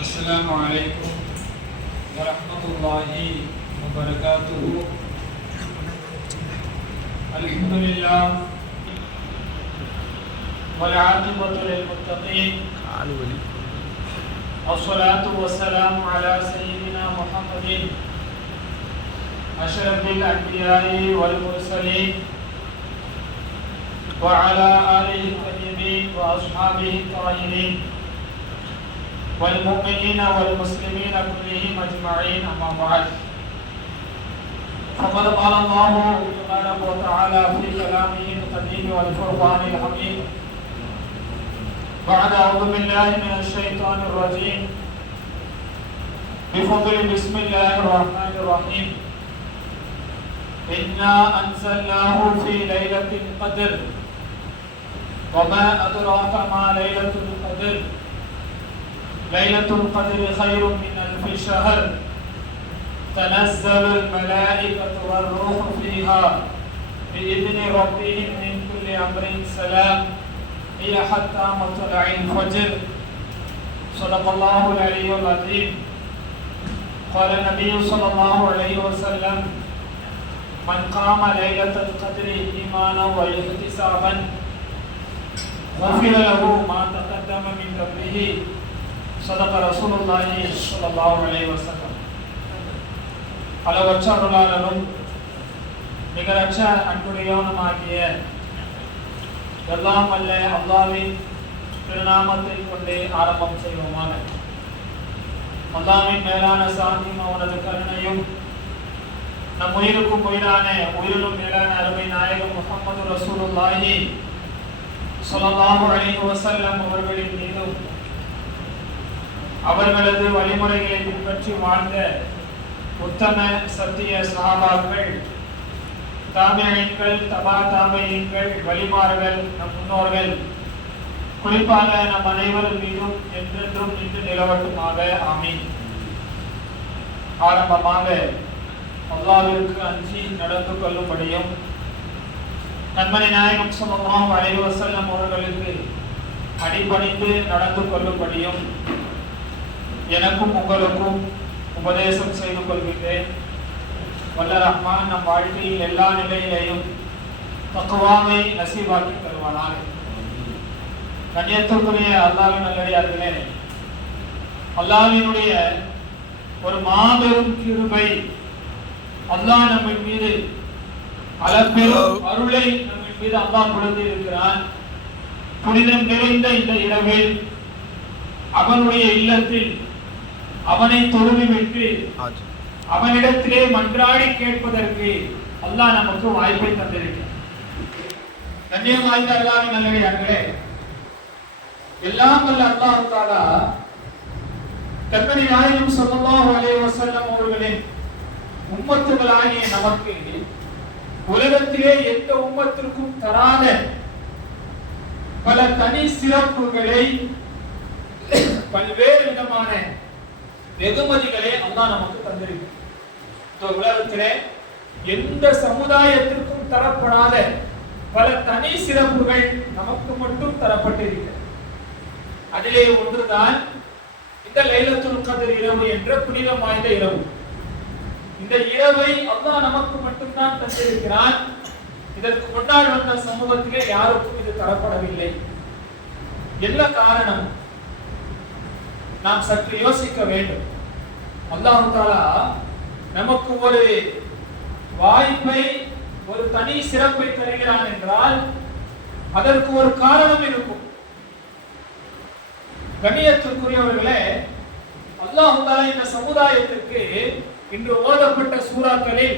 السلام عليكم ورحمة الله وبركاته. الحمد لله والعاقبة للمتقين، والصلاة والسلام على سيدنا محمد أشرف الأنبياء والمرسلين وعلى آله الطيبين وأصحابه الطاهرين والمؤمنين والمسلمين كلهم أجمعين، أما بعد. فقد قال الله سبحانه وتعالى في كلامه القديم والفرقان الحميد بعد أعوذ بالله من الشيطان الرجيم بفضل بسم الله الرحمن الرحيم. إنا أنزلناه في ليلة القدر وما أدراك ما ليلة القدر ليلة القدر خير من ألف شهر تنزل الملائكة والروح فيها بإذن ربهم من كل أمر سلام هي حتى مطلع الفجر. صدق الله العلي العظيم. قال النبي صلى الله عليه وسلم: من قام ليلة القدر إيمانا واحتسابا غفر له ما تقدم من ذنبه. صدق رسول الله صلى الله عليه وسلم. அளவற்ற அருளாளனும் நிகரற்ற அன்புடையவனுமாகிய எல்லாம் வல்ல அல்லாஹ்வின் திருநாமத்தை கொண்டே ஆரம்பம் செய்வோமாக. அல்லாஹ்வின் மேலான சாந்தியும் அவனது கருணையும் நம் உயிருக்கும் உயிரான உயிரிலும் மேலான அருமை நாயகம் முஹம்மது ரசூலுல்லாஹி ஸல்லல்லாஹு அலைஹி வஸல்லம் அவர்களின் மீதும் அவர்களது வழிமுறைகளை பின்பற்றி வாழ்ந்த உத்தம சத்திய சஹாபாக்கள், தாபிஈன்கள், தபா தாபிஈன்கள், வலிமார்கள், நம் முன்னோர்கள், குறிப்பாக நம் அனைவர் மீதும் என்றென்றும் நின்று நிலவட்டுமாக. ஆமீன். ஆரம்பமாக அல்லாஹ்விற்கு அஞ்சி நடந்து கொள்ளும்படியும் நன்மணி நாயகம் ஸல்லல்லாஹு அலைஹி வஸல்லம் அவர்களுக்கு அடிபணிந்து நடந்து கொள்ளும்படியும் எனக்கும் உங்களுக்கும் உபதேசம் செய்து கொள்கிறேன். வல்ல ரஹ்மான் நம் வாழ்க்கையில் எல்லா நிலையிலையும் தக்வாவை நசீபாக்கி தருவானாக. கண்ணியத்திற்குரிய அல்லாஹ்வின் நல்லடியார்களே, அல்லாஹ்வினுடைய ஒரு மாபெரும் கிருபை, அல்லாஹ் நம்மின் மீது அளப்பெரும் அருளை நம்மின் மீது அல்லாஹ் கொடுத்து இருக்கிறான். புனிதம் நிறைந்த இந்த இரவில் அவனுடைய இல்லத்தில் அவனை தொழுவிவிட்டு அவனிடத்திலே மன்றாடி கேட்பதற்கு அல்லாஹ் நமக்கு வாய்ப்பை தந்திருக்கிறான். கண்ணியம் வாய்ந்த அல்லாஹ்வின் நல்லடியார்களே, எல்லாம் வல்ல அல்லாஹ் தஆலா கண்மணி நாயகம் ஸல்லல்லாஹு அலைஹி வஸல்லம் அவர்களின் உம்மத்துகளாகிய நமக்கு உலகத்திலே எந்த உம்மத்திற்கும் தராத பல தனி சிறப்புகளை, பல்வேறு விதமான வெகுமதிகளை அல்லாஹ் நமக்கு தந்திருக்கிறார். இந்த உலகத்திலே எந்த சமுதாயத்திற்கும் தரப்படாத பல தனி சிறப்புகள் நமக்கு மட்டும் தரப்பட்டிருக்கிறது. அதிலே ஒன்றுதான் இந்த லைலத்துல் கத்ர் இரவு என்ற புனிதம் வாய்ந்த இரவு. இந்த இரவை அல்லாஹ் நமக்கு மட்டும்தான் தந்திருக்கிறான். இதற்கு முன்னாடி வந்த சமூகத்திலே யாருக்கும் இது தரப்படவில்லை. என்ன காரணம்? நாம் சற்று யோசிக்க வேண்டும். அல்லாஹ் தஆலா நமக்கு ஒரு வாய்ப்பை, ஒரு தனி சிறப்பை தருகிறான் என்றால் அதற்கு ஒரு காரணம் இருக்கும். கண்ணியத்திற்குரியவர்களே, அல்லாஹ் தஆலா இந்த சமுதாயத்திற்கு இன்று ஓதப்பட்ட சூறாக்களில்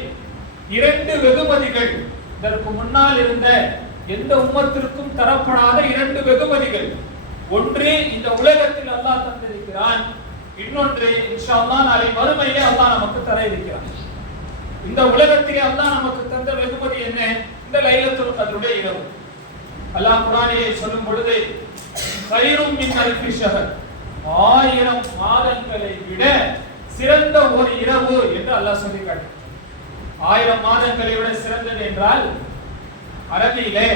2 வெகுமதிகள், இதற்கு முன்னால் இருந்த எந்த உம்மத்திற்கும் தரப்படாத 2 வெகுமதிகள். ஒன்று இந்த உலகத்தில் அல்லாஹ் தந்திருக்கிறான், இன்னொன்று இன்ஷா அல்லாஹ் நாளை மறுமையிலே அல்லாஹ் நமக்கு தர இருக்கிறான். இந்த உலகத்திலே அல்லாஹ் நமக்கு தந்த வெகுமதி என்ன? இந்த லைலத்துல் கத்ருடைய இரவு. அல்லாஹ் குர்ஆனிலே சொல்லும் பொழுது கைரும் மின் அல்ஃபி ஷஹர், 1000 மாதங்களை விட சிறந்த ஒரு இரவு என்று அல்லாஹ் சொல்லி காட்டுகிறார். 1000 மாதங்களை விட சிறந்தது என்றால் அரபியிலே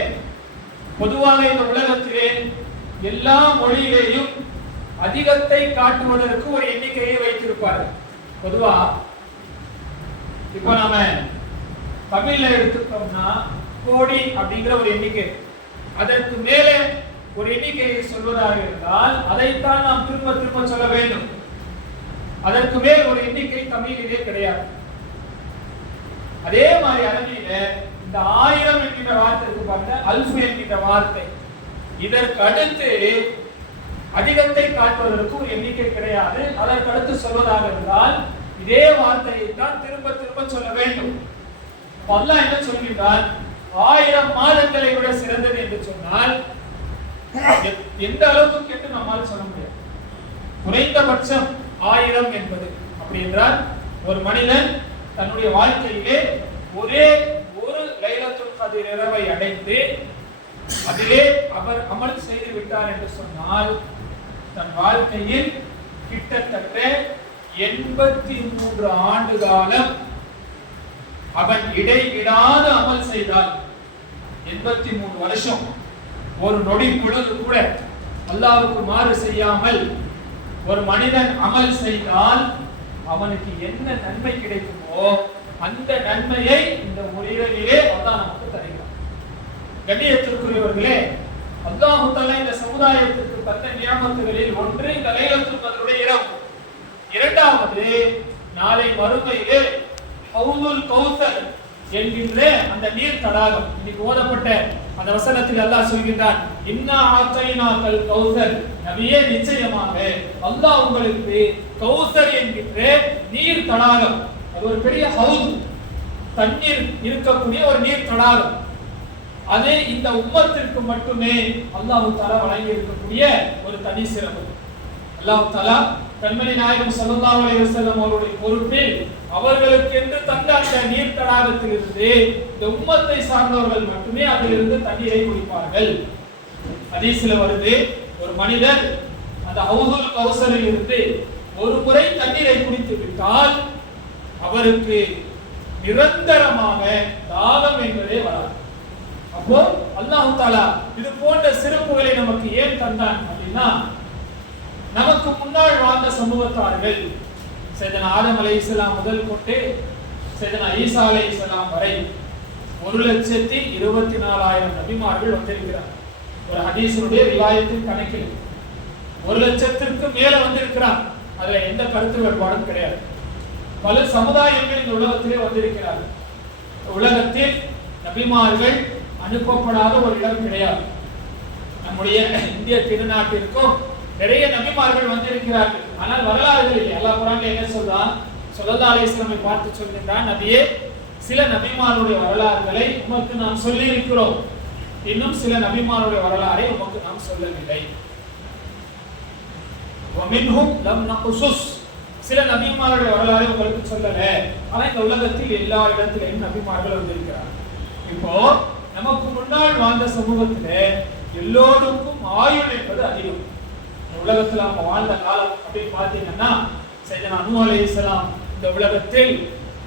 பொதுவாக இந்த உலகத்திலே எல்லா மொழியிலேயும் அதிகத்தை காட்டுவதற்கு ஒரு எண்ணிக்கையை வைத்திருப்பார்கள். பொதுவா இப்ப நாம தமிழ்ல எடுத்துட்டோம்னா கோடி அப்படிங்கிற ஒரு எண்ணிக்கை, அதற்கு மேலே ஒரு எண்ணிக்கையை சொல்வதாக இருந்தால் அதைத்தான் நாம் திரும்ப திரும்ப சொல்ல வேண்டும். அதற்கு மேல் ஒரு எண்ணிக்கை தமிழிலே கிடையாது. அதே மாதிரி அரபியில இந்த 1000 என்கிற வார்த்தை இருக்கு பாருங்க, அல்ஃபு என்கிற வார்த்தை, இதற்கு அடுத்து அதிகத்தை காட்டுவதற்கு ஒரு எண்ணிக்கை கிடையாது. அதற்கு அடுத்து சொல்வதாக இருந்தால் இதே வார்த்தையை தான் திரும்ப திரும்ப சொல்ல வேண்டும். அல்லாஹ் என்ன சொல்கிறார்? 1000 மாதங்களை விட சிறந்தது என்று சொன்னால் எந்த அளவுக்கு என்று நம்மால் சொல்ல முடியாது. குறைந்தபட்சம் 1000 என்பது அப்படி என்றால் ஒரு மனிதன் தன்னுடைய வாழ்க்கையிலே ஒரே ஒரு லைலத்துல் கத்ர் இரவை அடைந்து அதிலே அவர் அமல் செய்து விட்டார் என்று சொன்னால் தன் வாழ்க்கையில் கிட்டத்தட்ட 83 ஆண்டு காலம் அவன் இடைவிடாது அமல் செய்தால் 83 வருஷம் ஒரு நொடி பொழுது கூட அல்லாஹ்வுக்கு மாறு செய்யாமல் ஒரு மனிதன் அமல் செய்தால் அவனுக்கு என்ன நன்மை கிடைக்குமோ அந்த நன்மையை இந்த முறையிலே அல்லாஹ் நமக்கு தருகிறார். கண்ணியத்திற்குரியவர்களே, அல்லாஹ் தஆலா இந்த சமுதாயத்திற்கு தந்த நியமத்துகளில் ஒன்று இந்த லைலத்துல் கத்ருடைய இரவு. இரண்டாவது, நாளை மறுமையிலே ஹவுதுல் கௌசர் என்கின்ற அந்த நீர் தடாகம். இன்னைக்கு ஓதப்பட்ட அந்த வசனத்தில் அல்லாஹ் சொல்கிறான், இன்னா ஆத்தைனாக்கல் கௌசர், நபியே நிச்சயமாக அல்லாஹ் உங்களுக்கு கௌசர் என்கின்ற நீர் தடாகம், அது ஒரு பெரிய ஹவுது, தண்ணீர் இருக்கக்கூடிய ஒரு நீர் தடாகம், அது இந்த உம்மத்திற்கு மட்டுமே அல்லாஹ் தஆலா வழங்கி இருக்கக்கூடிய ஒரு தனி சிறப்பு. அல்லாஹ் தஆலா கண்மணி நாயகம் ஸல்லல்லாஹு அலைஹி வஸல்லம் அவருடைய பொறுப்பில் அவர்களுக்கு என்று தந்த அந்த நீர் தடாகத்தில் இருந்து இந்த உம்மத்தை சார்ந்தவர்கள் மட்டுமே அதிலிருந்து தண்ணீரை குடிப்பார்கள். ஹதீஸ்ல வருது, ஒரு மனிதர் அந்த ஹவுதுல் கௌசரில் இருந்து ஒரு முறை தண்ணீரை குடித்து விட்டால் அவருக்கு நிரந்தரமாக தாகம் என்பதே வராது. அப்போ அல்லாஹ் தஆலா இது போன்ற சிறப்புகளை நமக்கு ஏன் தந்தான் அப்படின்னா, நமக்கு முன்னால் வாழ்ந்த சமூகத்தார்கள் சையதனா ஆதம் அலைஹிஸ்ஸலாம் முதல் கொண்டு சையதனா ஈசா அலைஹிஸ்ஸலாம் வரை 1,24,000 நபிமார்கள் வந்திருக்கிறார். ஒரு ஹதீஸுடைய ரிவாயத்தின் கணக்கில் 1,00,000க்கு மேல வந்திருக்கிறார். அதுல எந்த கருத்து வேறுபாடும் கிடையாது. பல சமுதாயங்கள் இந்த உலகத்திலே வந்திருக்கிறார்கள். உலகத்தில் நபிமார்கள் அனுப்பப்படாத ஒரு இடம் கிடையாது. நம்முடைய இந்திய திருநாட்டிற்கும் நிறைய நபிமார்கள் வந்திருக்கிறார்கள். ஆனால் வரலாறுகள் இல்லை. அல்லாஹ் குர்ஆன்ல என்ன சொல்றான்? ஸல்லல்லாஹு அலைஹி வஸல்லம் பார்த்து சொல்கிறான், நபியே சில நபிமாருடைய வரலாறுகளை உமக்கு நாம் சொல்லி இருக்கிறோம், இன்னும் சில நபிமாருடைய வரலாறை உமக்கு நாம் சொல்லவில்லை. வமின்ஹும் லம் நக்ஸுஸ், சில நபிமாருடைய வரலாறை உங்களுக்கு சொல்லல. ஆனா இந்த உலகத்தில் எல்லா இடத்திலும் நபிமார்கள் வந்திருக்கிறார்கள். இப்போ நமக்கு முன்னால் வாழ்ந்த சமூகத்திலே எல்லோருக்கும் ஆயுள் என்பது அதிகம். உலகத்தில் அவங்க வாழ்ந்த காலம் அப்படின்னு பார்த்தீங்கன்னா சையதனா நூஹ் அலைஹிஸ்ஸலாம் இந்த உலகத்தில்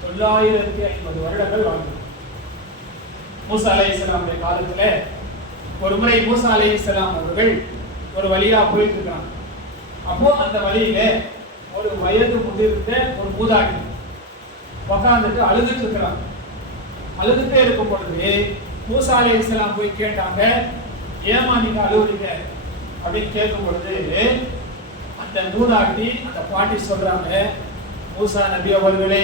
950 வருடங்கள் வாழ்ந்தார். மூசா அலைஹிஸ்ஸலாமுடைய காலத்துல ஒரு முறை மூசா அலைஹிஸ்ஸலாம் அவர்கள் ஒரு வழியா போயிட்டு இருக்காங்க. அப்போ அந்த வழியில ஒரு வயது முதிர்ந்த ஒரு மூதாட்டி உட்கார்ந்துட்டு அழுதுட்டு இருக்கிறாங்க. அழுதுட்டே இருக்கும் பொழுது மூசா அலைஹிஸ்ஸலாம் போய் கேட்டாங்க, ஏமா நீங்க அழுவுறீங்க அப்படின்னு கேட்கும் பொழுது அந்த மூதாட்டி அந்த பாட்டி சொல்றாங்க, மூசா நபி அவர்களே,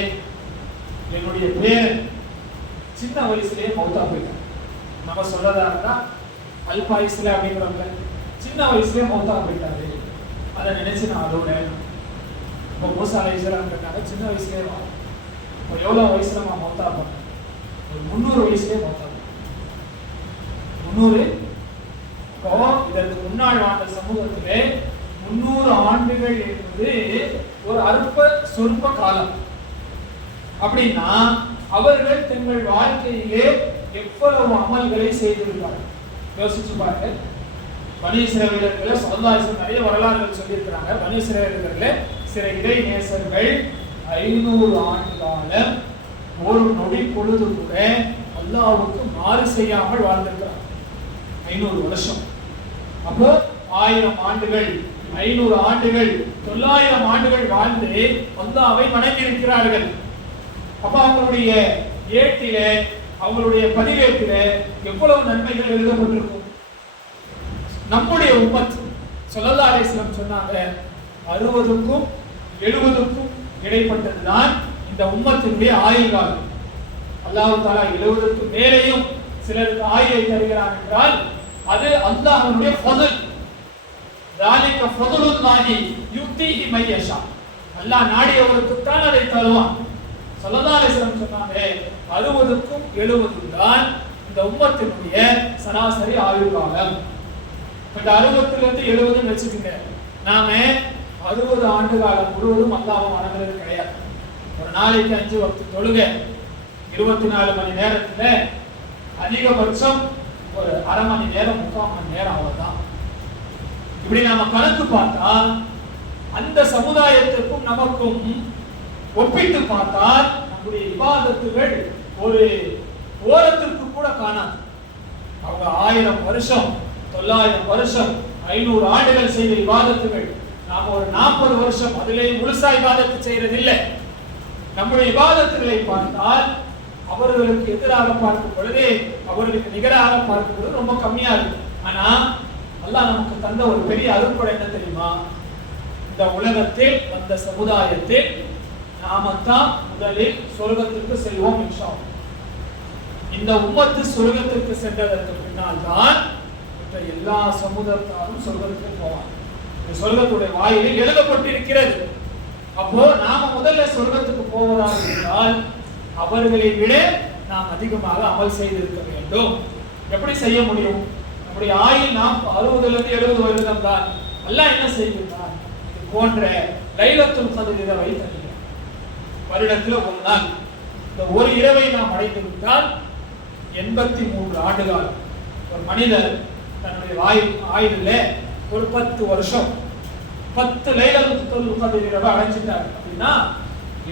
என்னுடைய பேர் சின்ன வயசுலயே மௌத்தா போயிட்டாங்க. நம்ம சொல்றதா இருந்தா அல்பாயுஸ்ல அப்படிங்கிறவங்க சின்ன வயசுலயே மௌத்தா போயிட்டாரு, அதை நினைச்சு நான் அதோட. இப்போ மூசா அலைஹிஸ்ஸலாம் கேட்டாங்க, சின்ன வயசுலயே இப்போ எவ்வளவு வயசுல மௌத்தா போனேன்? ஒரு 300 வயசுலயே மௌத்தா 300. இப்போ இதற்கு முன்னாள் வாழ்ந்த சமூகத்திலே 300 ஆண்டுகள் என்பது ஒரு அற்ப சொற்ப காலம். அப்படின்னா அவர்கள் தங்கள் வாழ்க்கையிலே எவ்வளவு அமல்களை செய்திருப்பார்கள் யோசிச்சு பாருங்க. பனி இஸ்ரவேலர்களே ஸல்லல்லாஹு அலைஹி வஸல்லம் நிறைய வரலாறுகள் சொல்லியிருக்கிறாங்க. பனி இஸ்ரவேலர்களே சில இறை நேசர்கள் 500 ஆண்டு காலம் ஒரு நொடி பொழுது கூட அல்லாஹ்வுக்கு மாறு செய்யாமல் வாழ்ந்திருக்கிறாங்க. 500 வருஷம். அப்போ 1000 ஆண்டுகள், 500 ஆண்டுகள், 900 ஆண்டுகள் வாழ்ந்து அல்லாஹ்வை வணங்கி இருக்கிறார்கள். அப்ப அவங்களுடைய ஏட்டில, அவங்களுடைய பதிவேட்டில எவ்வளவு நன்மைகள் எழுதப்பட்டிருக்கும். நம்முடைய உம்மத் ஸல்லல்லாஹு அலைஹி வஸல்லம் சொன்னாங்க 60க்கும் 70க்கும் இடைப்பட்டதுதான் இந்த உம்மத்தினுடைய ஆயுள் காலம். அல்லாஹ் தஆலா 70க்கு மேலேயும் சிலருக்கு ஆயுளை தருகிறான் என்றால் அது அல்லாஹ்வுடைய ஃபضل. ذلك فضل الله يؤتيه من يشاء. அல்லாஹ் நாடியவருக்கு தான் அதை தருவான். ஸல்லல்லாஹு அலைஹி வஸல்லம் சொன்னாங்க 60க்கும் 70க்கும் தான் இந்த உம்மத்தினுடைய சராசரி ஆயுள் காலம். இந்த 60ல இருந்து 70 வெச்சுக்கங்க. நாம 60 ஆண்டு காலம் முழுவதும் அல்லாஹ்வை வணங்குறது கிடையாது. ஒரு நாளைக்கு 5 வக்த் தொழுகை, 24 மணி நேரத்துல அதிகபட்சம் ஒரு அரை மணி நேரம், 3/4 மணி நேரம் அவ்வளவுதான். இப்படி நாம கணக்கு பார்த்தா அந்த சமுதாயத்திற்கும் நமக்கும் ஒப்பிட்டு பார்த்தால் நம்முடைய இபாதத்துகள் ஒரு ஓரத்திற்கு கூட காணாது. அவங்க 1000 வருஷம், 900 வருஷம், 500 ஆண்டுகள் செய்த இபாதத்துகள் நாம ஒரு 40 வருஷம் அதிலே முழுசா இபாதத்து செய்யறதில்லை. நம்முடைய இபாதத்துகளை பார்த்தால் அவர்களுக்கு எதிராக பார்க்கும் பொழுது, அவர்களுக்கு நிகராக பார்க்கும் பொழுது ரொம்ப கம்மியா இருக்கு. ஆனா அல்லாஹ் நமக்கு தந்த ஒரு பெரிய அருட்கொடை என்ன தெரியுமா? இந்த உலகத்தில் வந்த சமுதாயத்தில் நாமத்தான் முதலில் சொர்க்கத்திற்கு செல்வோம் இன்ஷா அல்லாஹ். இந்த உம்மத்து சொர்க்கத்திற்கு சென்றதற்கு பின்னால் தான் மற்ற எல்லா சமுதாயத்தாரும் சொர்க்கத்துக்கு போவாங்க. சொர்க்கத்துடைய வாயிலில் எழுதப்பட்டிருக்கிறது. அப்போ நாம முதல்ல சொர்க்கத்துக்கு போவதாக இருந்தால் அவர்களை விட நாம் அதிகமாக அமல் செய்திருக்க வேண்டும். எப்படி செய்ய முடியும்? நம்முடைய ஆயுள் நாம் 60ல இருந்து 70 வருடம் தான். அல்லாஹ் என்ன செய்கிறான்? இது போன்ற லைலத்துல் கத்ர் இரவை தருகிறான். வருடத்தில் ஒரு நாள். இந்த ஒரு இரவை நாம் அடைந்து விட்டால் 83 ஆண்டுகள். ஒரு மனிதர் தன்னுடைய ஆயுளில் ஒரு 10 வருஷம் 10 லைலத்துல் கத்ர் இரவை அடைஞ்சிட்டார் அப்படின்னா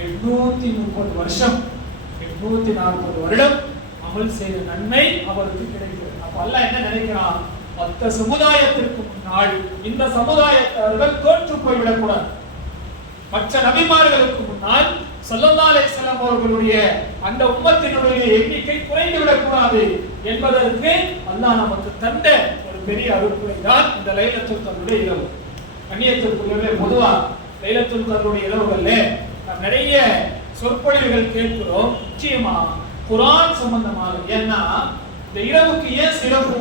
830 வருஷம், 840 வருடம் அமல் செய்த நன்மை அவருக்கு கிடைக்கிறது. அப்ப அல்லாஹ் என்ன நினைக்கிறான்? மற்ற சமுதாயத்திற்கு முன்னால் இந்த சமுதாயத்தவர்கள் தோற்று போய்விடக்கூடாது. மற்ற நபிமார்களுக்கு முன்னால் ஸல்லல்லாஹு அலைஹி வஸல்லம் அவர்களுடைய அந்த உம்மத்தினுடைய எண்ணிக்கை குறைந்து விடக்கூடாது என்பதற்கு அல்லாஹ் நமக்கு தந்த ஒரு பெரிய அருட்கொடை தான் இந்த லைலத்துல் கத்ருடைய இரவு. கண்ணியத்திற்குரியவர்களே, பொதுவா லைலத்துல் கத்ருடைய இரவுகள்ல நாம் நிறைய சொற்பொழிவுகள் கேட்கிறோம். நிச்சயமா குர்ஆன் சம்பந்தமாக. ஏன்னா இந்த இரவுக்கு ஏன் சிறப்பு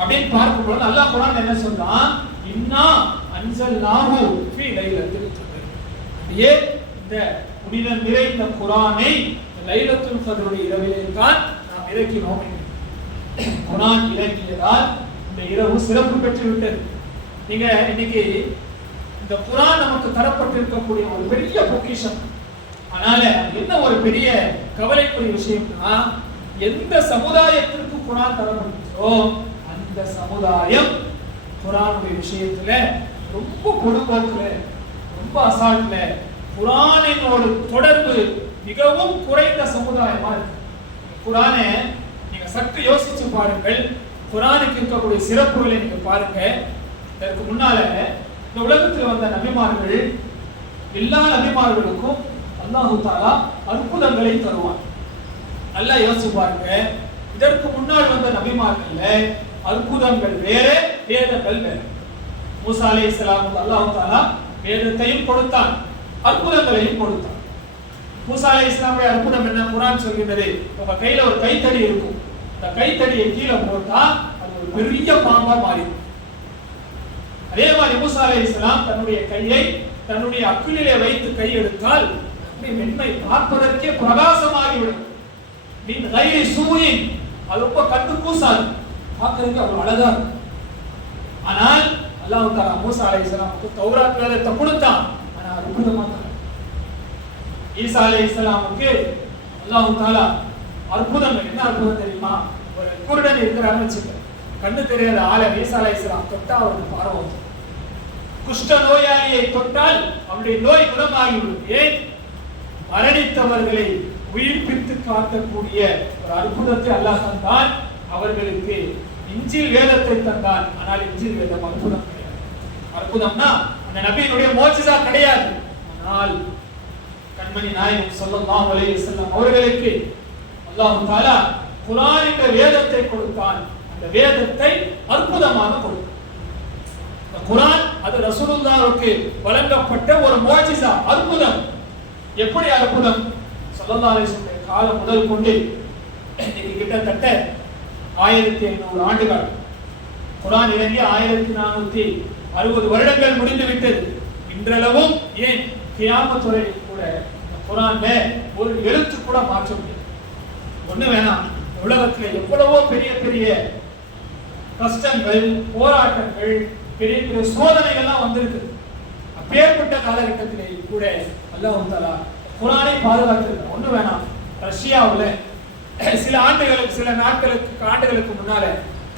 அப்படின்னு பார்க்கும்போது அல்லாஹ் குர்ஆன் என்ன சொல்றான்? இன்னா அன்ஸல்நாஹு ஃபீ லைலத்துல் கத்ர். அப்படியே இந்த புனிதம் நிறைந்த குர்ஆனை லைலத்துல் கத்ருடைய இரவிலே தான் நாம் இறக்கினோம். குர்ஆன் இறங்கியதால் இந்த இரவு சிறப்பு பெற்று விட்டது. நீங்க இன்னைக்கு இந்த குர்ஆன் நமக்கு தரப்பட்டிருக்கக்கூடிய ஒரு பெரிய பொக்கிஷம். அதனால என்ன ஒரு பெரிய கவலைக்குரிய விஷயம்னா, எந்த சமுதாயத்திற்கு குர்ஆன் தரப்பட்டதோ அந்த சமுதாயம் குர்ஆனுடைய விஷயத்துல ரொம்ப பொடுபோக்குல, ரொம்ப அசால்ட்ல, குர்ஆனினோட தொடர்பு மிகவும் குறைந்த சமுதாயமா இருக்கு. குர்ஆனை நீங்க சற்று யோசிச்சு பாருங்கள். குர்ஆனுக்கு இருக்கக்கூடிய சிறப்புகளை நீங்க பாருங்க. இதற்கு முன்னால இந்த உலகத்தில் வந்த நபிமார்கள், எல்லா நபிமார்களுக்கும் அல்லாஹ் தஆலா அற்புதங்களை தருவார். நல்லா யோசிச்சு பாருங்க. இதற்கு முன்னால் வந்த நபிமார்கள்ல அற்புதங்கள் வேற, வேதங்கள் வேற. மூசா அலைஹிஸ்ஸலாமுக்கு அல்லாஹ் தஆலா வேதத்தையும் கொடுத்தான், அற்புதங்களையும் கொடுத்தான். மூசா அலைஹிஸ்ஸலாமுடைய அற்புதம் என்ன? குர்ஆன் சொல்கிறது, உங்க கையில ஒரு கைத்தடி இருக்கும். அந்த கைத்தடியை கீழே போட்டா அது ஒரு பெரிய பாம்பா மாறிடும். அதே மாதிரி மூசா அலைஹிஸ்ஸலாம் தன்னுடைய கையை தன்னுடைய அக்கிலிலே வைத்து கை எடுத்தால் வெண்மை பார்ப்பதற்கே பிரகாசமாகிவிடும். மின் கைரி சூயின், அது ரொம்ப கண்ணு கூசாது, பார்க்கறதுக்கு அவ்வளவு அழகா இருக்கும். ஆனால் அல்லாஹ் தஆலா மூசா அலைஹிஸ்ஸலாமுக்கு தௌராத் வேதத்தை கொடுத்தான். ஆனா அற்புதமா தான். ஈசா அலைஹிஸ்ஸலாமுக்கு அல்லாஹ் தஆலா அற்புதம், என்ன அற்புதம் தெரியுமா? ஒரு குருடன் இருக்கிறான்னு வச்சுக்க, கண்ணு தெரியாத ஆளை ஈசா அலைஹிஸ்ஸலாம் தொட்டா அவருக்கு பார்வை வரும். குஷ்ட நோயாளியை தொட்டால் அவருடைய நோய் குணமாகிவிடும். ஏன்? மரணித்தவர்களை உயிர்ப்பித்து காட்டக்கூடிய ஒரு அற்புதத்தை அல்லாஹ் தந்தான் அவர்களுக்கு இஞ்சில் வேதத்தை தந்தான். ஆனால் இஞ்சில் வேதம் அற்புதம் கிடையாது. அற்புதம்னா அந்த நபியினுடைய மோஜிசா கிடையாது. ஆனால் கண்மணி நாயகம் ஸல்லல்லாஹு அலைஹி வஸல்லம் அவர்களுக்கு அல்லாஹ் தஆலா குர்ஆன் என்ற வேதத்தை கொடுத்தான். அந்த வேதத்தை அற்புதமாக கொடுத்தான். இந்த குர்ஆன் அது ரசூலுல்லாஹ்வுக்கு வழங்கப்பட்ட ஒரு மோஜிசா, அற்புதம். எப்படி அற்புதம்? ஸல்லல்லாஹு அலைஹி வஸல்லம் காலம் முதல் கொண்டு இன்னைக்கு கிட்டத்தட்ட 1500 ஆண்டுகள், குர்ஆன் இறங்கி 1460 வருடங்கள் முடிந்து விட்டது. இன்றளவும் ஏன் கியாமத் வரைக்கும் கூட குர்ஆன்ல ஒரு எழுத்து கூட மாற்ற முடியாது. ஒண்ணு வேணாம், உலகத்துல எவ்வளவோ பெரிய பெரிய கஷ்டங்கள், போராட்டங்கள், பெரிய பெரிய சோதனைகள்லாம் வந்திருக்கு. அப்பேற்பட்ட காலகட்டத்திலே கூட அல்லாஹ் தஆலா குர்ஆனை பாதுகாத்திருக்கிறார். ஒண்ணு வேணாம், ரஷ்யாவுல சில ஆண்டுகளுக்கு முன்னால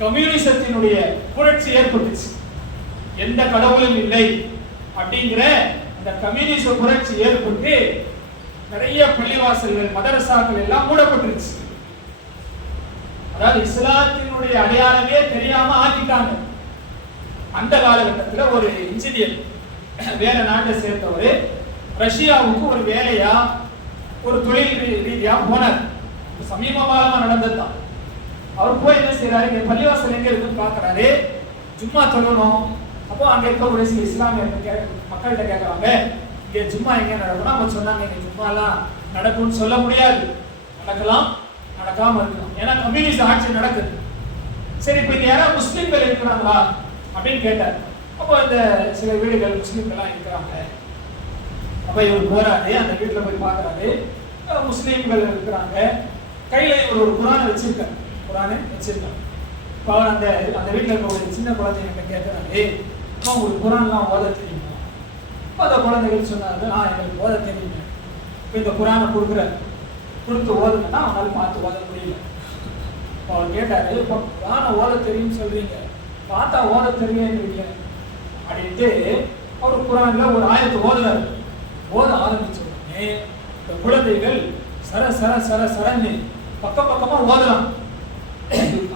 கம்யூனிசத்தினுடைய புரட்சி ஏற்பட்டுச்சு. எந்த கடவுளும் இல்லை அப்படிங்கிற அந்த கம்யூனிச புரட்சி ஏற்பட்டு நிறைய பள்ளிவாசல்கள், மதரசாக்கள் எல்லாம் மூடப்பட்டுருச்சு. அதாவது இஸ்லாத்தினுடைய அடையாளமே தெரியாம ஆக்கிட்டாங்க. அந்த காலகட்டத்தில் ஒரு இன்ஜினியர் வேற நாட்டை சேர்ந்தவர் ரஷ்யாவுக்கு ஒரு வேலையா ஒரு தொழில் ரீதியா போனார். சமீபகாலமா நடந்ததுதான். அவர் போய் என்ன செய்யறாரு, இங்க பள்ளிவாசல் எங்க இருக்குன்னு பாக்குறாரு. ஜும்மா தொழணும். அப்போ அங்க இருக்கக்கூடிய சில இஸ்லாமிய மக்கள்கிட்ட கேட்கறாங்க, இங்க ஜும்மா எங்க நடக்கணும்? அவங்க சொன்னாங்க, இங்க ஜும்மா எல்லாம் நடக்கும்னு சொல்ல முடியாது, நடக்கலாம் நடக்காம இருக்கலாம், ஏன்னா கம்யூனிஸ்ட் ஆட்சி நடக்குது. சரி, இப்ப இங்க யாராவது முஸ்லிம்கள் இருக்கிறாங்களா அப்படின்னு கேட்டார். அப்போ இந்த சில வீடுகள் முஸ்லிம்கள்லாம் இருக்கிறாங்க. அப்ப இவர் போறாரு, அந்த வீட்டுல போய் பாக்குறாரு, முஸ்லிம்கள் இருக்கிறாங்க. கையில இவர் ஒரு குர்ஆனை வச்சிருக்காரு. அவர் அந்த வீட்டுல இருக்க ஒரு சின்ன குழந்தைங்க கேட்கிறாரு, உங்களுக்கு குர்ஆன்லாம் ஓத தெரியுமா? அந்த குழந்தைகள் சொன்னாரு, எங்களுக்கு ஓத தெரியுங்க. இந்த குர்ஆனை கொடுத்து ஓதுங்கன்னா அவனால பார்த்து ஓத முடியல. அவர் கேட்டாரு, இப்போ குர்ஆனை ஓத தெரியும்னு சொல்றீங்க, பார்த்தா ஓத தெரியல அப்படின்ட்டு அவர் குர்ஆன்ல ஒரு ஆயத்தை ஓதுறாரு. ஓத ஆரம்பிச்ச உடனே இந்த குழந்தைகள் சர சர சர சரன்னு பக்கமா ஓதுறான்.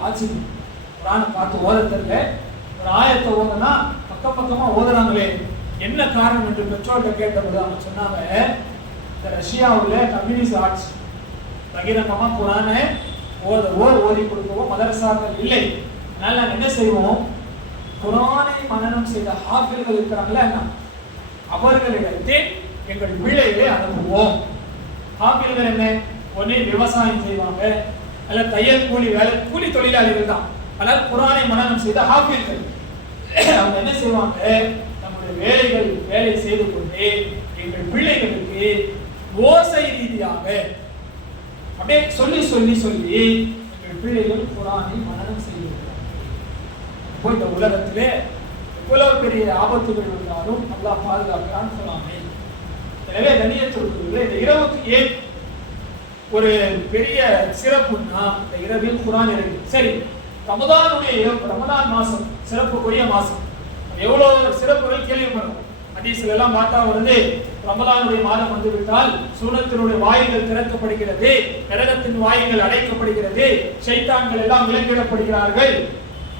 ஆச்சு, குர்ஆனை பார்த்து ஓத தெரியல, ஒரு ஆயத்தை ஓதுனா பக்கமா ஓதுறாங்களே, என்ன காரணம் என்று பெற்றோர்கிட்ட கேட்டபோது அவங்க சொன்னாங்க, இந்த ரஷ்யாவுல கம்யூனிஸ்ட் ஆட்சி, பகிரங்கமா குர்ஆனை ஓதி கொடுக்கவோ மதரசாக்கள் இல்லை. அதனால நாங்கள் என்ன செய்வோம், குர்ஆனை மனனம் செய்த ஹாஃபில்கள் இருக்கிறாங்களா, அவர்களிடத்தே எங்கள் பிள்ளைகளை அனுப்புவோம். ஹாஃபில்கள் என்ன, ஒன்னே விவசாயம் செய்வாங்க, அல்ல தையல் கூலி தொழிலாளிகள் தான். ஆனால் குர்ஆனை மனனம் செய்த ஹாஃபில்கள் அவங்க என்ன செய்வாங்க, நம்முடைய வேலை செய்து கொண்டே எங்கள் பிள்ளைகளுக்கு ஓசை ரீதியாக அப்படியே சொல்லி எங்கள் பிள்ளைகள் குர்ஆனை மனனம் செய்திருக்கிறார்கள். இப்போ இந்த உலகத்திலே எவ்வளவு பெரிய ஆபத்துகள் இருந்தாலும் அல்லாஹ் பாதுகாக்கிறான்னு சொல்லாமே. எனவே கண்ணியத்திற்குரியவர்களே, இந்த இரவுக்கு ஏன் ஒரு பெரிய சிறப்புன்னா, இந்த இரவில் குர்ஆன் இறங்கி. சரி, ரமதானுடைய இரவு, ரமதான் மாசம் சிறப்புக்குரிய மாசம், எவ்வளவு சிறப்புகள் கேள்விப்படும். ஹதீஸ்ல எல்லாம் பார்த்தா வருது, ரமதானுடைய மாதம் வந்து விட்டால் சூனத்தினுடைய வாயில்கள் திறக்கப்படுகிறது, நரகத்தின் வாயில்கள் அடைக்கப்படுகிறது, ஷைத்தான்கள் எல்லாம் விலக்கிடப்படுகிறார்கள்.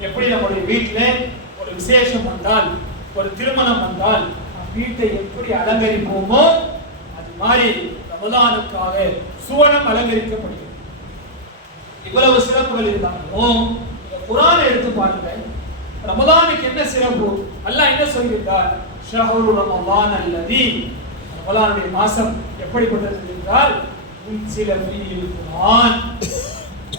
எப்படி நம்முடைய வீட்டில ஒரு விசேஷம் வந்தால், ஒரு திருமணம் வந்தால் வீட்டை எப்படி அலங்கரிப்போமோ அது மாதிரி ரமதானுக்காக சுவனம் அலங்கரிக்கப்படுகிறது. இவ்வளவு சிறப்புகள் இருந்தாலும் குர்ஆனை எடுத்து பாருங்க, ரமதானுக்கு என்ன சிறப்பு? அல்லாஹ் என்ன சொல்கிறார், ஷஹ்ரு ரமதான் அல்லதி, ரமதானுடைய மாசம் எப்படிப்பட்டது என்றால் உன்சில ஃபீஹில் குர்ஆன்,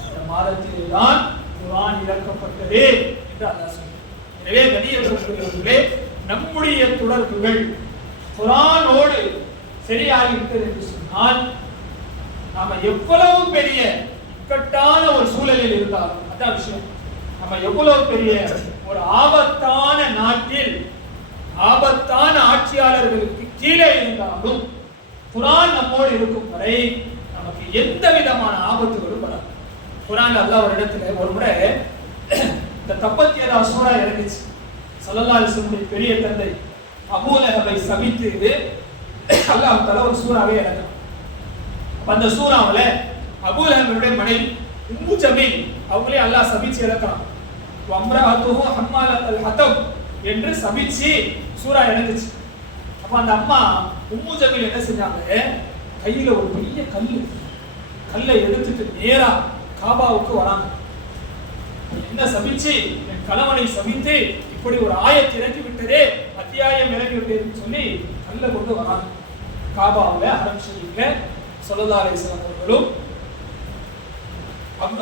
இந்த மாதத்திலே தான் குர்ஆன் இறக்கப்பட்டது என்று அல்லாஹ் சொல்கிறார். எனவே கண்ணியத்திற்குரியவர்களே, நம்முடைய தொடர்புகள் குர்ஆனோடு சரியாகிவிட்டது என்று சொன்னால், நாம எவ்வளவு பெரிய இக்கட்டான ஒரு சூழலில் இருந்தாலும், அதான் விஷயம், நம்ம எவ்வளவு பெரிய ஒரு ஆபத்தான நாட்டில் ஆபத்தான ஆட்சியாளர்களுக்கு கீழே இருந்தாலும் குர்ஆன் நம்மோடு இருக்கும் வரை நமக்கு எந்த விதமான ஆபத்துகளும் வராது. குர்ஆன் அல்லாஹ் ஒரு இடத்துல ஒரு முறை இந்த தப்பத் யதா சூரா இறங்கிச்சு. ஸல்லல்லாஹு அலைஹி வஸல்லம் பெரிய தந்தை அபூ லஹபை சபித்து அல்லாஹ் தஆலா ஒரு சூராவே இறக்குறான். அந்த சூராவுல அபூ லஹபுடைய மனைவி உம்மு ஜமீல் அவங்களே அல்லாஹ் சபிச்சு இறக்குறான். வம்ரஅத்துஹு ஹம்மாலத்துல் ஹதப் என்று சபிச்சு சூரா இறங்குச்சு. அப்ப அந்த அம்மா உம்மு ஜமீல் என்ன செஞ்சாங்க, கையில ஒரு பெரிய கல்லை எடுத்துட்டு நேரா காபாவுக்கு வராங்க. என்ன சபிச்சு, என் கணவனை சபித்து இப்படி ஒரு ஆயத் இறங்கி விட்டதே, அத்தியாயம் இறங்கி விட்டதுன்னு சொல்லி கல்லை கொண்டு வராங்க. காபாவில் ஹரம் ஷரீஃப்ல ஸல்லல்லாஹு அலைஹி வஸல்லம் அவர்களும்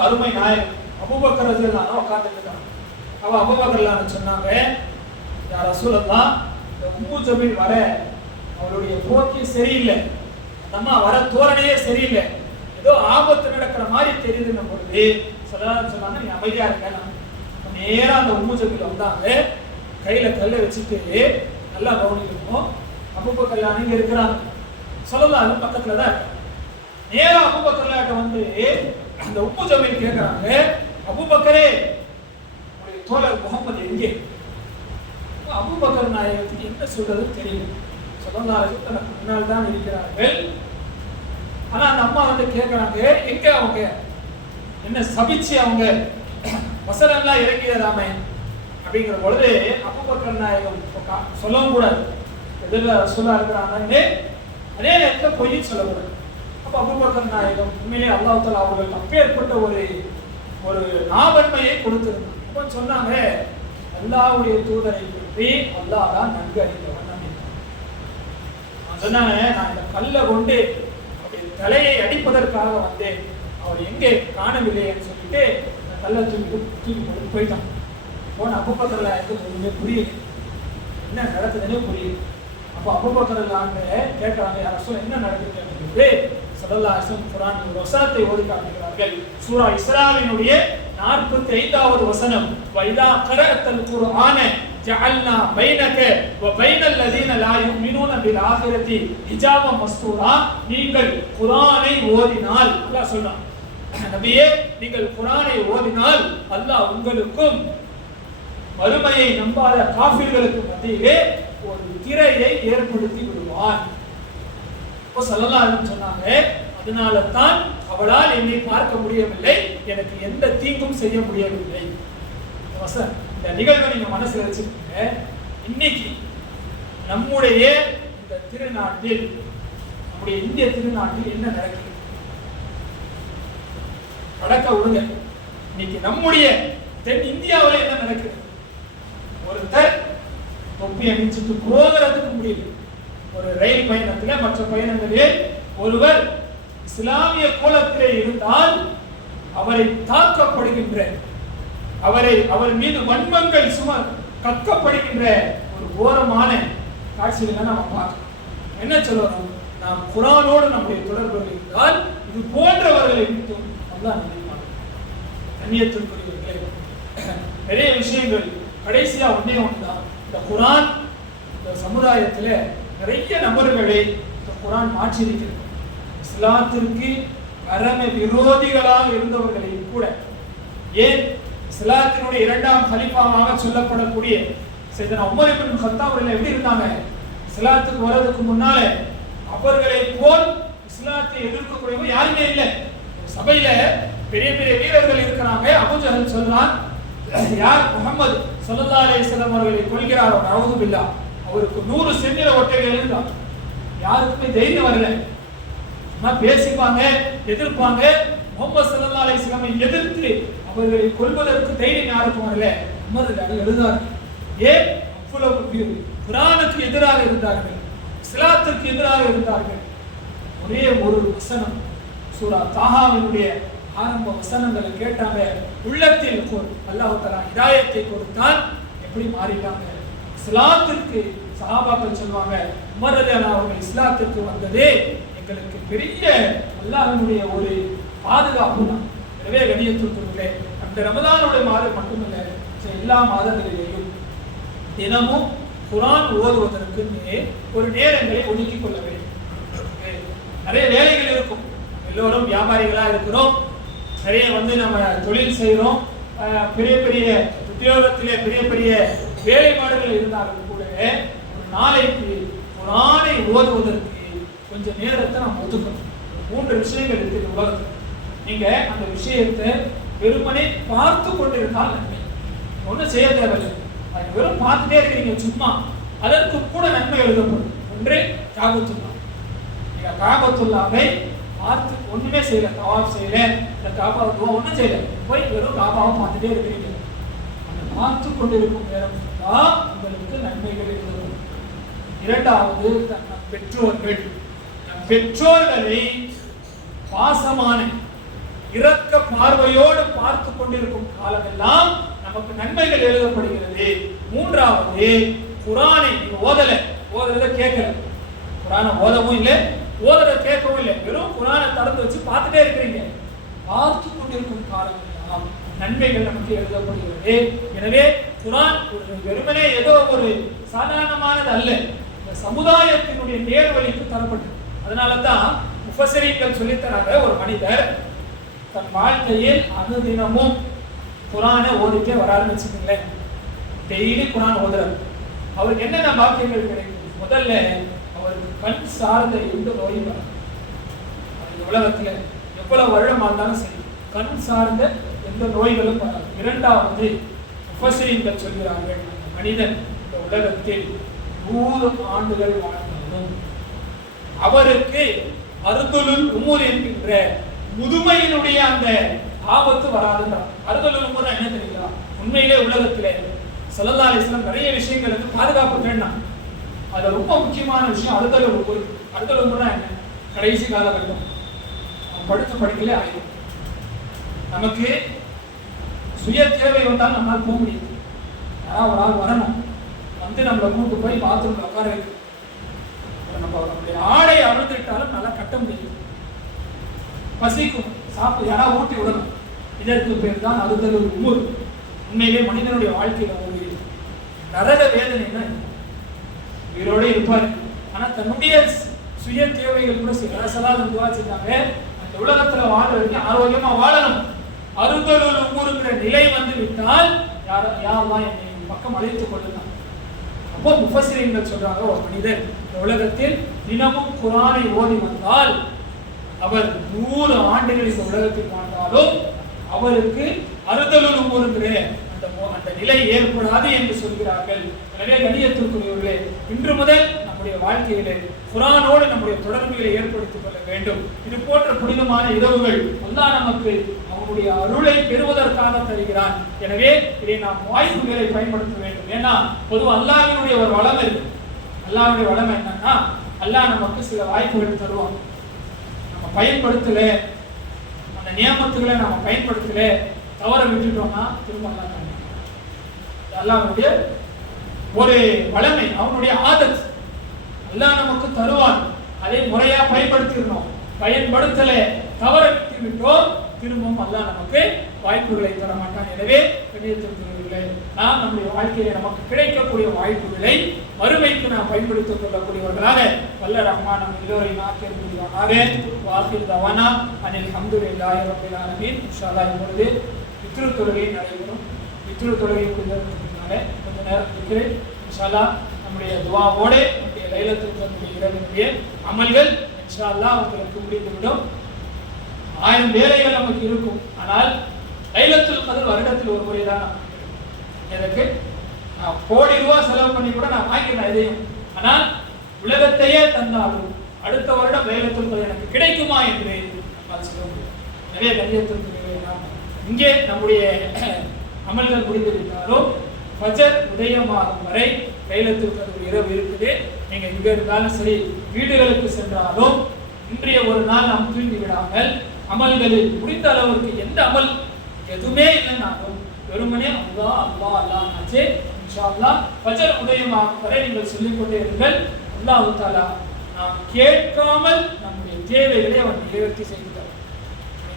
அருமை நாயகம் அபூபக்கர் ரலியல்லாஹு அன்ஹு உட்கார்ந்துட்டு இருக்காங்க. அவ அபூபக்கர் ரலியல்லாஹு சொன்னாங்க, யா ரசூலல்லாஹ், இந்த உம்மு ஜமீல் வர அவருடைய போக்கே சரியில்லை, நம்ம வர தோரணையே சரியில்லை, ஏதோ ஆபத்து நடக்கிற மாதிரி தெரியுதுன்னும் பொழுது சொன்னாங்க, நீ அமைதியா இருக்க. நேரா அந்த உம்மு ஜமீல் வந்தாங்க, கையில கல்லை வச்சுட்டு நல்லா கவனிக்கணும். அபூபக்கர் ரலியல்லாஹு அன்ஹு இருக்கிறாங்க, ஸல்லல்லாஹு அலைஹி வஸல்லம் பக்கத்துல தான். நேரா அபூபக்கர் ரலியல்லாஹு அன்ஹு வந்து அந்த உம்மு ஜமீல் கேட்கிறாங்க, அபூபக்கரே, உங்களுடைய தோழர் முகமது எங்கே? அபூபக்கர் நாயகத்துக்கு என்ன சொல்றது தெரியல. ஸல்லல்லாஹு அலைஹி வஸல்லம் முன்னால் தான் இருக்கிறார்கள். ஆனா அந்த அம்மா வந்து கேட்கிறாங்க, எங்க அவங்க? என்ன சபிச்சு அவங்க வசனம்லாம் இறங்கியதாமே அப்படிங்கிற பொழுது அபூபக்கர் நாயகம் சொல்லவும் கூடாது, எதிரில் ரசூலா இருக்கிறாங்கன்னு அதே நேரத்தில் பொய் சொல்லக்கூடாது. அப்போ அபூபக்கர் நாயகம் உண்மையிலே அல்லாஹ் தஆலா அவர்களுக்கு அப்பேற்பட்ட ஒரு நாவன்மையை கொடுத்திருந்தாங்க. அப்போ சொன்னாங்க, அல்லாஹ்வுடைய தூதரை பற்றி அல்லாஹ் தான் நன்கு அறிந்தவன். சொன்னாங்க, நான் இந்த கல்லை கொண்டு தலையை அடிப்பதற்காக வந்தேன், அவர் எங்கே காணவில்லைன்னு சொல்லிட்டு இந்த கல்லை தூக்கி போட்டு போயிட்டான். போன அபூபக்கர் ஒண்ணுமே புரியல, என்ன நடக்குதுன்னு புரியல. அப்போ அபூபக்கர் கேட்கிறாங்க, யாரும் என்ன நடக்குது? ஸல்லல்லாஹு அலைஹி வஸல்லம் குர்ஆன் ஒரு வசனத்தை ஓதி காட்டுகிறார்கள். சூரா இஸ்ராவினுடைய 45வது வசனம், வைதா கரஅத்தல் குர்ஆன ஜஅல்னா பைனக வ பைனல் லதீன லா யுமினூன பில் ஆகிரதி ஹிஜாபம் மஸ்தூரா. நீங்கள் குர்ஆனை ஓதினால், அல்லாஹ் சொல்றான், நபியே நீங்கள் குர்ஆனை ஓதினால் அல்லாஹ் உங்களுக்கும் மறுமையை நம்பாத காஃபிர்களுக்கு மத்தியிலே ஒரு திரையை ஏற்படுத்தி விடுவான். இப்போ ஸல்லல்லாஹு அலைஹி வஸல்லம் சொன்னாங்க, அதனால தான் அவளால் என்னை பார்க்க முடியவில்லை, எனக்கு எந்த தீங்கும் செய்ய முடியவில்லை. இந்த நிகழ்வை நீங்க மனசுல வச்சுக்கோங்க. இன்னைக்கு நம்முடைய இந்த திருநாட்டில், நம்முடைய இந்திய திருநாட்டில் என்ன நடக்குது நடக்க விடுங்க. இன்னைக்கு நம்முடைய தென் இந்தியாவில் என்ன நடக்குது? ஒருத்தர் தொப்பி அணிச்சுட்டு போகிறதுக்கு முடியல. ஒரு ரயில் பயணத்தில் மற்ற பயணங்களில் ஒருவர் இஸ்லாமிய கோலத்திலே இருந்தால் அவரை தாக்கப்படுகின்ற, அவர் மீது வன்மங்கள் கற்கப்படுகின்ற ஒரு கோரமான காட்சிகளை நம்ம பார்க்கணும். என்ன சொல்லணும்? நாம் குர்ஆனோடு நம்முடைய தொடர்புகள் இருந்தால் இது போன்றவர்களை விட்டும் அல்லாஹ் நினைப்பான். கண்ணியத்திற்குரியவர்களே, நிறைய விஷயங்கள் கடைசியா ஒன்னே ஒன்றுதான், இந்த குர்ஆன் இந்த சமுதாயத்தில் நிறைய நபர்களை இந்த குர்ஆன் மாற்றியிருக்கிறது. இஸ்லாத்திற்கு பரம விரோதிகளாக இருந்தவர்களை கூட, ஏன் இஸ்லாத்தினுடைய 2ஆம் கலீஃபாவாக சொல்லப்படக்கூடிய சையதுனா உமர் இப்னு கத்தாப் அவர்கள் எப்படி இருந்தாங்க? இஸ்லாத்துக்கு வரதுக்கு முன்னால அவர்களை போல் இஸ்லாத்தை எதிர்க்கக்கூடியவங்க யாருமே இல்லை. சபையில பெரிய பெரிய வீரர்கள் இருக்கிறாங்க. அபூ ஜஹல் சொல்றான், யார் முஹம்மது ஸல்லல்லாஹு அலைஹி வஸல்லம் அவர்களை கொல்கிறாரோ, நஊது பில்லாஹ், அவருக்கு 100 செந்நிற ஒட்டகைகள் இருந்தான். யாருக்குமே தைரியம் வரல. பேசிப்பாங்க, எதிர்ப்பாங்க. முஹம்மது ஸல்லல்லாஹு அலைஹி வஸல்லம் எதிர்த்து அவர்களை கொல்வதற்கு தைரியம் யாருக்கும் வரல. உமர் எழுதார், ஏன் அவ்வளவு குர்ஆனுக்கு எதிராக இருந்தார்கள், இஸ்லாத்திற்கு எதிராக இருந்தார்கள். ஒரே ஒரு வசனம், சூரா தாஹாவினுடைய ஆரம்ப வசனங்களை கேட்டாங்க, உள்ளத்தில் அல்லாஹ் தஆலா ஹிதாயத்தை கொடுத்தான், எப்படி மாறிட்டாங்க. இஸ்லாத்திற்கு சஹாபாக்கள் சொல்வாங்க, உமர் ரலியல்லாஹு அவர்கள் இஸ்லாத்திற்கு வந்ததே எங்களுக்கு பெரிய அல்லாஹ்வுடைய ஒரு பாதுகாப்பு தான். எனவே கண்ணியத்திற்குரியவர்களே, அந்த ரமதானுடைய மாதம் மட்டுமல்ல, எல்லா மாதங்களிலேயும் தினமும் குர்ஆன் ஓதுவதற்கு ஒரு நேரங்களை ஒதுக்கிக் கொள்ள வேண்டும். நிறைய வேலைகள் இருக்கும், எல்லோரும் வியாபாரிகளா இருக்கிறோம், நிறைய நம்ம தொழில் செய்கிறோம், பெரிய பெரிய உத்தியோகத்திலே பெரிய பெரிய வேலைப்பாடுகள் இருந்தாலும் கூட ஒரு நாளைக்கு குர்ஆனை ஓதுவதற்கு கொஞ்சம் நேரத்தை நம்ம ஒதுக்கணும். 3 விஷயங்கள் இருக்குது உலகத்தில். நீங்க அந்த விஷயத்தை வெறுமனே பார்த்து கொண்டிருந்தால் நன்மை. ஒன்றும் செய்ய தேவையில்லை, அது வெறும் பார்த்துட்டே இருக்கிறீங்க சும்மா, அதற்கு கூட நன்மை எழுதப்படும். ஒன்று காபத்துல்லா, நீங்க காபத்துல்லாவை பார்த்து ஒண்ணுமே செய்யல, தவாப் செய்யல, இந்த காபா ஒன்றும் செய்யல, போய் வெறும் காபாவை பார்த்துட்டே இருக்கிறீங்க, அந்த பார்த்து கொண்டிருக்கும் நேரம் தான் உங்களுக்கு நன்மைகள் எழுதப்படும். இரண்டாவது, பெற்றோர்கள், பெற்றோர்களை பாசமான இரக்க பார்வையோடு பார்த்து கொண்டிருக்கும் காலமெல்லாம் நமக்கு நன்மைகள் எழுதப்படுகிறது. மூன்றாவது, குர்ஆனை ஓதுறத கேட்கல, குர்ஆனை ஓதவும் இல்லை, ஓதுறத கேட்கவும் இல்லை, வெறும் குர்ஆனை திறந்து வச்சு பார்த்துட்டே இருக்கிறீங்க, பார்த்து கொண்டிருக்கும் காலமெல்லாம் நன்மைகள் நமக்கு எழுதப்படுகிறது. எனவே குர்ஆன் வெறுமனே ஏதோ ஒரு சாதாரணமானது அல்ல, இந்த சமுதாயத்தினுடைய நேர்வழிக்கு தரப்பட்டது. அதனால தான் முஃபஸ்ஸிரீன்கள் சொல்லித் தராங்க, ஒரு மனிதர் தன் வாழ்க்கையில் அனுதினமும் குர்ஆனை ஓதிட்டே வராருன்னு வச்சுக்கோங்களேன், டெய்லி குர்ஆன் ஓதுறாரு, அவருக்கு என்னென்ன பாக்கியங்கள் கிடைக்கும்? முதல்ல அவருக்கு கண் சார்ந்த எந்த நோயும் வராது. இந்த உலகத்துல எவ்வளவு வருடம் ஆனாலும் சரி, கண் சார்ந்த எந்த நோய்களும் வராது. இரண்டாவது, முஃபஸ்ஸிரீன்கள் சொல்கிறார்கள், அந்த மனிதன் இந்த உலகத்தில் 100 ஆண்டுகள் வாழ்ந்தாலும் அவருக்கு அர்துலுல் உமூர் என்கின்ற முதுமையினுடைய அந்த ஆபத்து வராதுன்றார். அர்துலுல் உமூர் என்ன தெரியுங்களா? உண்மையிலே உலகத்திலே ஸல்லல்லாஹு அலைஹி வஸல்லம் நிறைய விஷயங்களுக்கு பாதுகாப்பு வேண்டாம், அது ரொம்ப முக்கியமான விஷயம் அர்துலுல் உமூர். அர்துலுல் உமூர்னா என்ன? கடைசி காலகட்டம், படுத்து படுக்கலே ஆயிடும், நமக்கு சுய தேவை வந்தாலும் நம்மளால் போக முடியாது, யாராவது ஒரு ஆள் வரணும், வந்து நம்மளை கூட்டு போய் பாத்ரூம்ல உட்கார வைக்கணும், நம்ம நம்மளுடைய ஆடை அழுந்துட்டாலும் நல்லா கட்ட முடியும், பசிக்கும், சாப்பிட்டு யாராவது ஊட்டி விடணும், இதற்கு பேர் தான் அர்துலுல் உமூர். உண்மையிலே மனிதனுடைய வாழ்க்கையில ஒரு நரக வேதனைன்னா உயிரோட இருப்பாரு, ஆனா தன்னுடைய சுய தேவைகள் கூட சலாதம் துவா செஞ்சாங்க, அந்த உலகத்துல வாழ்றதுக்கு ஆரோக்கியமா வாழணும். அர்துலுல் உமூர்ங்கிற நிலை வந்து விட்டால் யாரெல்லாம் என்னை பக்கம் அழைத்துக் கொள்ளுதான். அப்போ முஃபஸ்ஸிரீன்கள் சொல்றாங்க, ஒரு மனிதர் இந்த உலகத்தில் தினமும் குர்ஆனை ஓதி வந்தால் அவர் 100 ஆண்டுகள் இந்த உலகத்தில் வாழ்ந்தாலும் அவருக்கு அர்துலுல் உமூர்ங்கிற அந்த நிலை ஏற்படாது என்று சொல்கிறார்கள். எனவே கண்ணியத்திற்குரியவர்களே, இன்று முதல் நம்முடைய வாழ்க்கையிலே குர்ஆனோடு நம்முடைய தொடர்புகளை ஏற்படுத்திக் கொள்ள வேண்டும். இது போன்ற புனிதமான இரவுகள் அல்லாஹ் நமக்கு அவனுடைய அருளை பெறுவதற்காக தருகிறான். எனவே இதை நாம் வாய்ப்புகளை பயன்படுத்த வேண்டும். ஏன்னா பொதுவாக அல்லாஹ்வினுடைய ஒரு வளம் இருக்கு. அல்லாஹ்வுடைய வளம் என்னன்னா, அல்லாஹ் நமக்கு சில வாய்ப்புகள் தருவான், நம்ம பயன்படுத்தல, அந்த நியமத்துகளை நம்ம பயன்படுத்தல, தவற விட்டுட்டோம்னா திரும்ப அல்லாஹ்வுடைய ஒரு வளமை, அவனுடைய ஆதத், அல்லாஹ் நமக்கு தருவான், அதை முறையா பயன்படுத்திடணும். பயன்படுத்தல, தவற விட்டு விட்டோம், திரும்பவும் அல்லாஹ் நமக்கு வாய்ப்புகளை தர மாட்டான். எனவே கண்ணியத்திற்குரியவர்களே, நாம் நம்முடைய வாழ்க்கையில நமக்கு கிடைக்கக்கூடிய வாய்ப்புகளை மறுமைக்கு நாம் பயன்படுத்திக் கொள்ளக்கூடியவர்களாக வல்ல ரஹ்மான் நம் எல்லோரையும் ஆக்கியர் புரிவானாக. வாஹிர் தவானா அனில் ஹம்துலில்லாஹி ரப்பில் ஆலமீன். இன்ஷா அல்லாஹ் இப்பொழுது வித்ரு தொழுகை நடைபெறும். வித்ரு தொழுகை முடிந்ததற்குனால கொஞ்ச நேரம் இருக்கிறேன். இன்ஷா அல்லாஹ் நம்முடைய துஆவோடு நம்முடைய லைலத்துல் கத்ருடைய இரவினுடைய அமல்கள் இன்ஷா அல்லாஹ் உங்களுக்கு முடிந்துவிடும். 1000 வேலைகள் நமக்கு இருக்கும், ஆனால் லைலத்துல் கத்ர் வருடத்தில் ஒரு முறை தான். எனக்கு நான் கோடி ரூபாய் செலவு பண்ணி கூட நான் வாங்கிக்கிறேன் எதையும், ஆனால் உலகத்தையே தந்தாலும் அடுத்த வருடம் லைலத்துல் கத்ர் எனக்கு கிடைக்குமா என்று நம்மால் சொல்ல முடியும். நிறைய கண்ணியத்திற்கு இங்கே நம்முடைய அமல்கள் முடிந்துவிட்டாலும் ஃபஜர் உதயமாகும் வரை லைலத்துல் கத்ர் இரவு இருக்குது. நீங்க இங்க இருந்தாலும் சரி, வீடுகளுக்கு சென்றாலும் இன்றைய ஒரு நாள் நாம் தூங்கி விடாமல் அமல்களில் முடிந்த அளவுக்கு எந்த அமல் எதுவுமே இல்லைனாலும் வெறுமனே அல்லாஹ் அல்லாஹ் அல்லாஹ் நாச்சே இன்ஷா அல்லாஹ் ஃபஜர் உதயமாகும் வரை நீங்கள் சொல்லிக்கொண்டே இருங்கள். அல்லாஹ் தஆலா நாம் கேட்காமல் நம்முடைய தேவைகளை அவன் நிறைவேற்றி செய்கிறார்.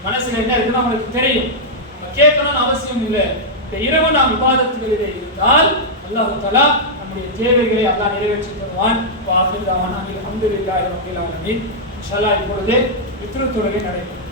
மனசுல என்ன இருக்குன்னு அவங்களுக்கு தெரியும், நம்ம கேட்கணும்னு அவசியம் இல்லை. இந்த இரவு நாம் இபாதத்துகளிலே இருந்தால் அல்லாஹ் தஆலா நம்முடைய தேவைகளை அல்லாஹ் நிறைவேற்றி தருவான். வாஹிர் தவானா அல்ஹம்துலில்லாஹி ரப்பில் ஆலமீன். இன்ஷா அல்லாஹ் இப்பொழுது வித்ரு தொழுகை நடைபெறும்.